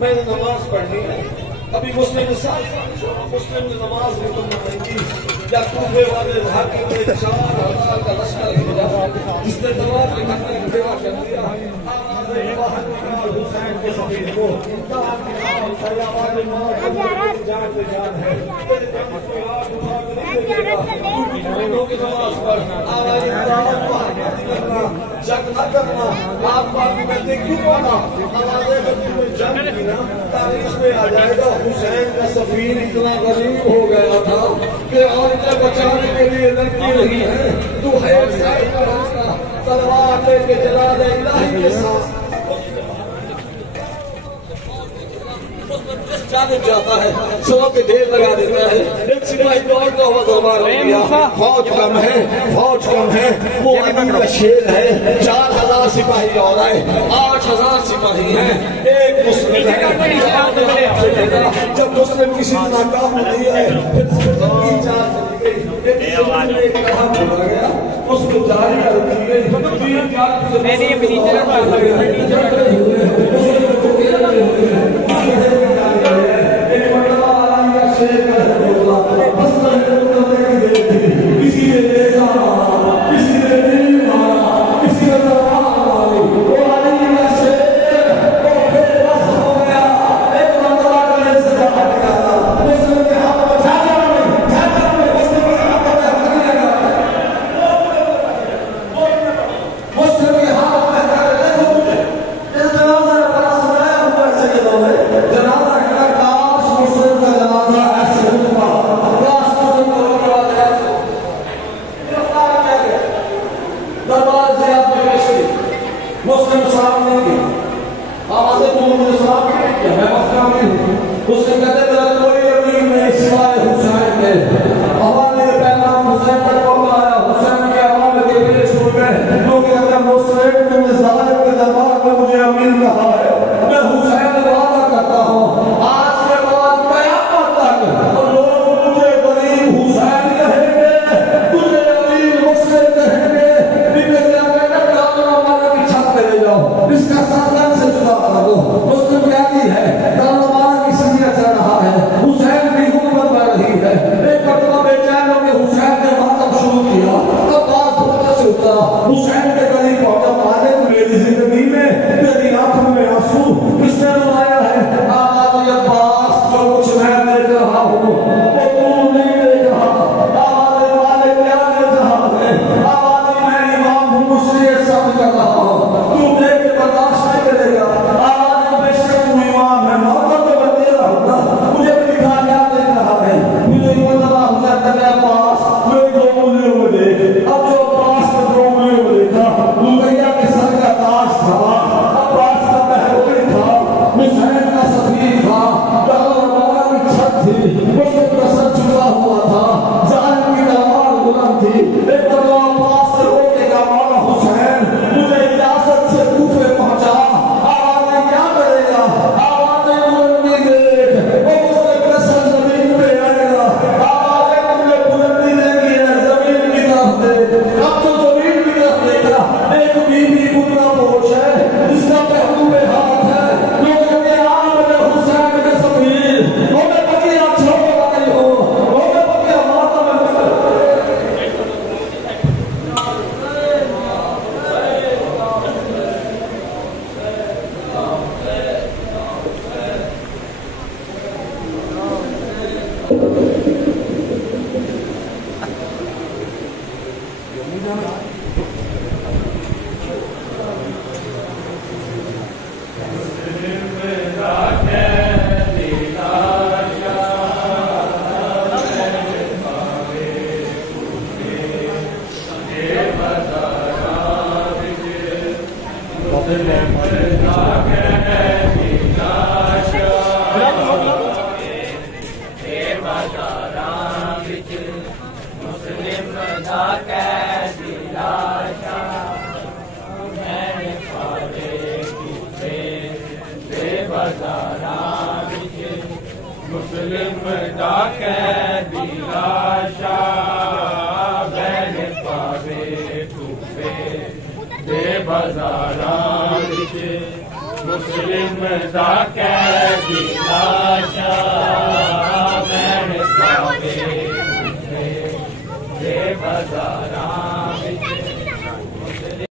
मैंने नमाज पढ़नी है। अभी मुस्लिम मुस्लिम ने नमाज मुकम्मल नहीं की या कूफे वाले हाकिम ने 4000 का लश्कर भेजा जिसने नमाज के घर में घेरा कर दिया। हुसैन के सफीर को जान पे जान है नमाज पर आवाज जग न करना आप बाकी में क्यों पाना जंग की ना तारीख में आ जाएगा। हुसैन का सफीर इतना गरीब हो गया था कि औरतें बचाने के लिए लड़की नहीं है तू है तलवार लेके जला दे इलाही के साथ जाने जाता है सौ के ढेर लगा देता है। एक सिपाही दौड़ता हुआ दरबार में गया। फौज कम है वो अमीर का शेर है। 4000 सिपाही और आए 8000 सिपाही हैं। एक मुस्लिम जब मुस्लिम किसी नाकाम नहीं है उसको जारी रखी गई। उसने कहते मेरा कोई अमीर नहीं सिवाय हुसैन के। हमारे पैगाम हुसैन तक पहुंचाया। हुसैन के हवाले के पेश हो गए। लोग कहते हैं मुस्लिम ने जालिम के दरबार में मुझे अमीर कहा है। मैं हुसैन वादा करता हूँ आज के बाद कयामत तक तो लोग मुझे गरीब हुसैन कहेंगे, तुझे अमीर मुस्लिम कहेंगे। की छत पे ले जाओ इसका साधन से जुदा कर दो। मुस्लिम क्या की है चल रहा है। हुसैन की हुकूमत बढ़ रही है। एक मरतबा बेचैन होकर हुसैन ने मातम शुरू किया। तब बात धोखे से उतरा। हुसैन के करीब पहुंचा। माने मेरी जिंदगी में मेरी आंखों में आंसू किसने रुलाया है? आवाज अब्बास जो कुछ मैं देख रहा हूँ वो तू नहीं देख रहा। आवाज वाले क्या देख रहा है? आवाज मैं इमाम हूँ मुझसे सब कर रहा हूँ तू देख के बर्दाश्त नहीं करेगा। आवाज बेशक तू इमाम है मुझे दिखा क्या देख रहा है? मुझे पास मेरे दो बोले हुए अब जो पास में दो बोले हुए देखा मुस्लिम दा कैदी लाशा बैन पावे तूफे दे बाजारां विच मुस्लिम दा कैदी लाशा बैन पावे तूफे दे बाजारां